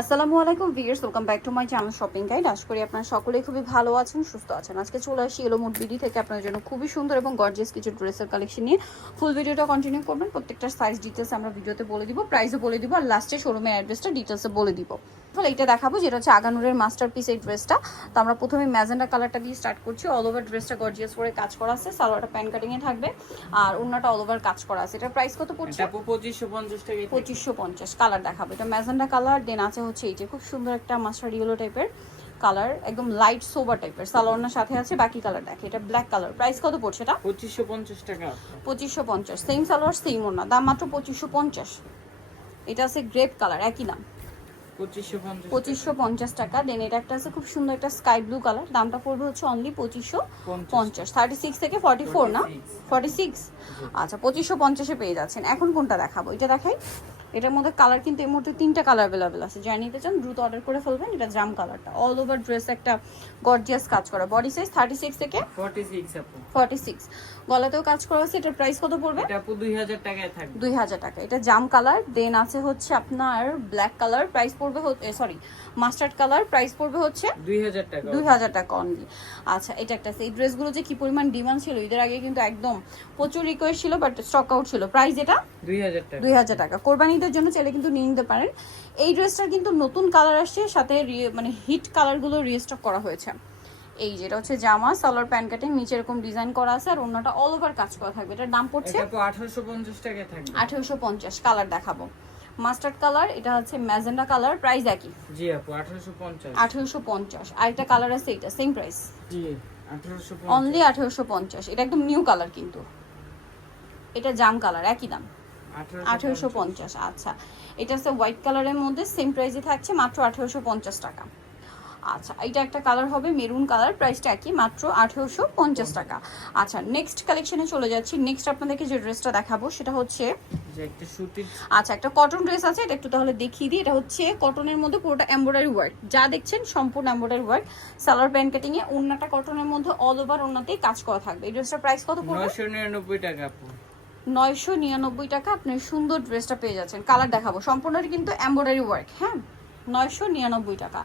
আসসালামু আলাইকুম viewers, welcome back to my channel shopping guide. আশা করি আপনারা সকলেই খুবই ভালো আছেন, সুস্থ আছেন। আজকে চলে আসি এলোমোড বিডি থেকে আপনাদের জন্য খুবই সুন্দর এবং গর্জিয়াস কিছু ড্রেসের কালেকশন নিয়ে। ফুল ভিডিওটা কন্টিনিউ করবেন। প্রত্যেকটার সাইজ ডিটেলস আমরা ভিডিওতে বলে দিব, প্রাইসও বলে দিব, আর লাস্টে শোরুমের অ্যাড্রেসটা ডিটেলসে বলে দিব। তাহলে এটা দেখাবো যেটা হচ্ছে আগানুরের মাস্টারপিস এই ড্রেসটা। তো আমরা প্রথমে ম্যাজেন্ডা কালারটা দিয়ে স্টার্ট করছি। অল ওভার ড্রেসটা গর্জিয়াস করে কাজ করা আছে, সালোয়ারটা প্যান কাটিংয়ে থাকবে আর ওন্নাটা অল ওভার কাজ করা আছে। এটার প্রাইস কত পড়ছে? এটা 2550 টাকা। 2550। কালার দেখাবো, এটা ম্যাজেন্ডা কালার, দেন আছে হচ্ছে এই যে খুব সুন্দর একটা মাস্টার্ড ইয়েলো টাইপের কালার, একদম লাইট সোবার টাইপের। সালোয়ারের সাথে আছে বাকি কালার দেখে, এটা ব্ল্যাক কালার। প্রাইস কত পড়ছে এটা? 2550 টাকা। 2550। সেম সালোয়ার সেম ওড়না, দাম মাত্র 2550। এটা আছে গ্রেপ কালার, একই দাম 2550 টাকা। দেন এটা একটা আছে খুব সুন্দর একটা স্কাই ব্লু কালার, দামটা পড়বে হচ্ছে অনলি 2550। 36 থেকে 44 না 46? আচ্ছা, 2550-এ পেয়ে যাচ্ছেন। এখন কোনটা দেখাবো? এটা দেখাই। এটার মধ্যে কালার কিন্তু এই মুহূর্তে 3টা কালার অ্যাভেলেবেল আছে, যারা নিতে চান দ্রুত অর্ডার করে ফেলবেন। এটা জাম কালারটা, অল ওভার ড্রেস একটা গর্জিয়াস কাজ করা, বডি সাইজ 36 থেকে 46 আপু। 46, গলাতেও কাজ করা আছে। এটার প্রাইস কত পড়বে? এটা আপু 2000 টাকায় থাকবে। 2000 টাকা। এটা জাম কালার, দেন আছে হচ্ছে আপনার ব্ল্যাক কালার, প্রাইস পড়বে সরি মাস্টার্ড কালার, প্রাইস পড়বে হচ্ছে 2000 টাকা। 2000 টাকা অনলি। আচ্ছা, এটা একটা আছে। এই ড্রেসগুলো যে কি পরিমাণ ডিমান্ড ছিল ঈদের আগে, কিন্তু একদম প্রচুর রিকোয়েস্ট ছিল, বাট স্টক আউট ছিল। প্রাইস এটা 2000 টাকা। 2000 টাকা। কোরবানিদের জন্য চাইলে কিন্তু নিয়ে নিতে পারেন। এই ড্রেসটার কিন্তু নতুন কালার আসছে, সাথে মানে হিট কালারগুলো রিস্টক করা হয়েছে। এই যেটা হচ্ছে জামা, সালোয়ার প্যান্ট কাটিং, নিচে এরকম ডিজাইন করা আছে আর ওন্নাটা অল ওভার কাজ করা থাকবে। এটার দাম পড়ছে এটা আপু 1850 টাকায় থাকবে। 1850। কালার দেখাবো, মাস্টার্ড কালার, এটা হচ্ছে ম্যাজেন্ডা কালার, প্রাইস একই। জি আপু 1850। 1850। আরেকটা কালার আছে, এটা সেম প্রাইস, জি 1850 অনলি 1850। এটা একদম নিউ কালার কিন্তু, এটা জাম কালার, একই দাম 1850। আচ্ছা, এটা হচ্ছে হোয়াইট কালারের মধ্যে, সেম প্রাইসে থাকছে মাত্র 1850 টাকা। আচ্ছা, এটা একটা কালার হবে মেরুন কালার, প্রাইসটা একই, মাত্র 1850 টাকা। আচ্ছা, নেক্সট কালেকশনে চলে যাচ্ছি। নেক্সট আপনাদেরকে যে ড্রেসটা দেখাবো সেটা হচ্ছে যে একটা সুতির, আচ্ছা একটা কটন ড্রেস আছে, এটা একটু তাহলে দেখিয়ে দিই। এটা হচ্ছে কটনের মধ্যে পুরোটা এমব্রয়ডারি ওয়ার্ক, যা দেখছেন সম্পূর্ণ embroidery work. Salwar pant cutting এ, ওন্নাটা কটনের মধ্যে অল ওভার ওন্নাতেই কাজ করা থাকবে। এই ড্রেসটার প্রাইস কত পড়বে? 999 টাকা আপু। 999 টাকা আপনি সুন্দর ড্রেসটা পেয়ে যাচ্ছেন। কালার দেখাবো, সম্পূর্ণটা কিন্তু এমব্রয়ডারি ওয়ার্ক। হ্যাঁ, 999 টাকা।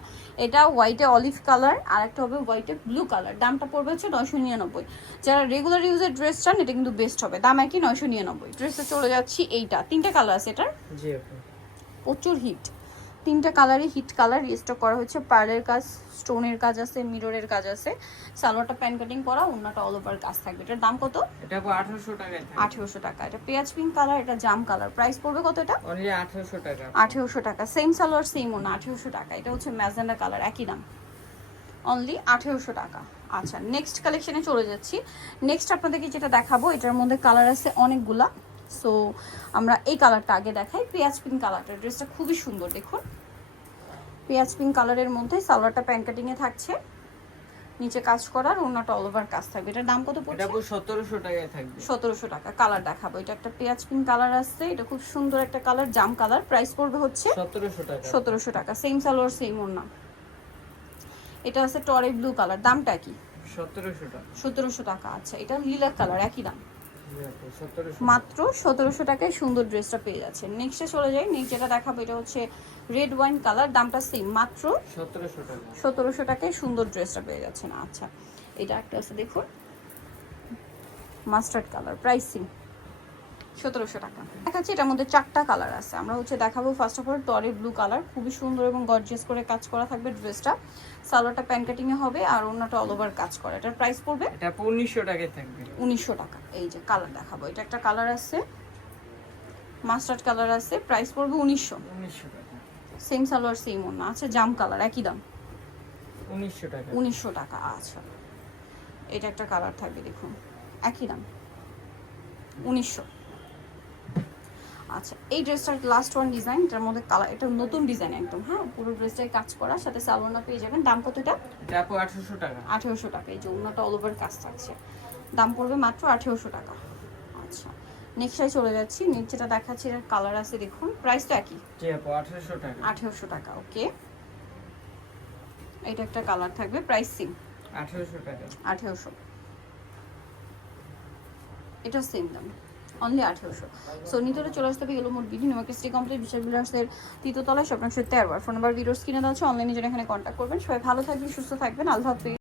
এটা হোয়াইটে অলিভ কালার, আর একটা হবে হোয়াইটে ব্লু কালার, দামটা পড়বে হচ্ছে 999। যারা রেগুলার ইউজের ড্রেস চান এটা কিন্তু বেস্ট হবে, দাম একই 999। ড্রেসে চলে যাচ্ছি। এইটা 3টা কালার আছে এটার, জি আপু প্রচুর হিট। 3টা কালারই হিট কালার, রিস্টক করা হচ্ছে। পার্লের কাজ, স্টোনের কাজ আছে, মিররের কাজ আছে। সালোয়ারটা প্যান কাটিং করা, ওন্নাটা অল ওভার কাজ থাকবে। এটার দাম কত? এটা আপু 1800 টাকায় থাকবে। 1800 টাকা। এটা পেঁয়াজ পিঙ্ক কালার, এটা জাম কালার, প্রাইস পড়বে কত এটা? অনলি 1800 টাকা। 1800 টাকা। সেম সালোয়ার সেম ওন্না, 1800 টাকা। এটা হচ্ছে ম্যাজেন্ডা কালার, একই দাম, অনলি 1800 টাকা। আচ্ছা, নেক্সট কালেকশনে চলে যাচ্ছি। নেক্সট আপনাদেরকে যেটা দেখাবো, এটার মধ্যে কালার আছে অনেকগুলা। সো আমরা এই কালারটা আগে দেখাই, পেঁয়াজ পিঙ্ক কালারটা। ড্রেসটা খুবই সুন্দর, দেখুন পেঁয়াজ পিঙ্ক কালারের মধ্যে সালোয়ারটা প্যান কাটিং এ থাকছে, নিচে কাজ করার, ওন্নাটা অল ওভার কাজ থাকবে। এটার দাম কত পড়ছে? এটা আপু 1700 টাকায় থাকবে। 1700 টাকা। কালার দেখাবো, এটা একটা পেঁয়াজ পিঙ্ক কালার আছে, এটা খুব সুন্দর একটা কালার, জাম কালার, প্রাইস পড়বে হচ্ছে 1700 টাকা। 1700 টাকা। সেম সালোয়ার সেম ওন্না। এটা আছে টরে ব্লু কালার, দামটা কি? 1700 টাকা। 1700 টাকা। আচ্ছা, এটা লিলাক কালার, একই দাম, জি আপু 1700 মাত্র 1700 টাকায় সুন্দর ড্রেসটা পেয়ে যাচ্ছেন। নেক্সটে চলে যাই। নেক্সট যেটা দেখাবো এটা হচ্ছে রেড ওয়াইন কালার, দামটা সেম, মাত্র 1700 টাকা। 1700 টাকায় সুন্দর ড্রেসটা পেয়ে যাচ্ছেন। আচ্ছা, এটা একটা আছে দেখুন মাস্টার্ড কালার, প্রাইস সেম 1700 টাকা। দেখাচ্ছি এটার মধ্যে 4টা কালার আছে। আমরা হচ্ছে দেখাবো ফার্স্ট অফ অল টরে ব্লু কালার, খুবই সুন্দর এবং গর্জিয়াস করে কাজ করা থাকবে ড্রেসটা। সালোয়ারটা প্যান কাটিং এ হবে আর ওন্নাটা অল ওভার কাজ করা। এটার প্রাইস পড়বে এটা 1900 টাকায় থাকবে। 1900 টাকা। এই যে কালার দেখাবো, এটা একটা কালার আছে মাস্টার্ড কালার আছে, প্রাইস পড়বে 1900। 1900 টাকা। সেম সালোয়ার সেম ওন্না আছে, জাম কালার, একই দাম 1900 টাকা। 1900 টাকা। আচ্ছা, এটা একটা কালার থাকবে দেখুন, একই দাম 1900। আচ্ছা, এই ড্রেসটার লাস্ট ওয়ান ডিজাইন, এটার মধ্যে কালার, এটা নতুন ডিজাইন একদম। হ্যাঁ, পুরো ড্রেসটাই কাজ করা, সাথে সালোয়ারটা পেয়ে যাবেন। দাম কত এটা? এটা আপু 1800 টাকা। 1800 টাকা। এই যে ওন্নাটা অল ওভার কাজ থাকছে, দাম পড়বে মাত্র 1800 টাকা। আচ্ছা, নেক্সটে চলে যাচ্ছি। নেক্সট যেটা দেখাচ্ছি এর কালার আছে দেখুন, প্রাইস তো একই, জি আপু 1800 টাকা। 1800 টাকা। ওকে, এটা একটা কালার থাকবে, প্রাইস সেম 1800 টাকা। 1800। এটা সেম দাম অনলি 1800। সো নিতরে চলে আসতে হবে Yellow Mode BD New Market City Complex Bishal বিলার্সের তৃতীয়তলায় শপ নং 13। ফোন নাম্বার ভিডিওস কিনে দেওয়া হচ্ছে, অনলাইনে যেন এখানে কন্ট্যাক্ট করবেন। সবাই ভালো থাকবেন, সুস্থ থাকবেন, আল্লাহ হাফেজ।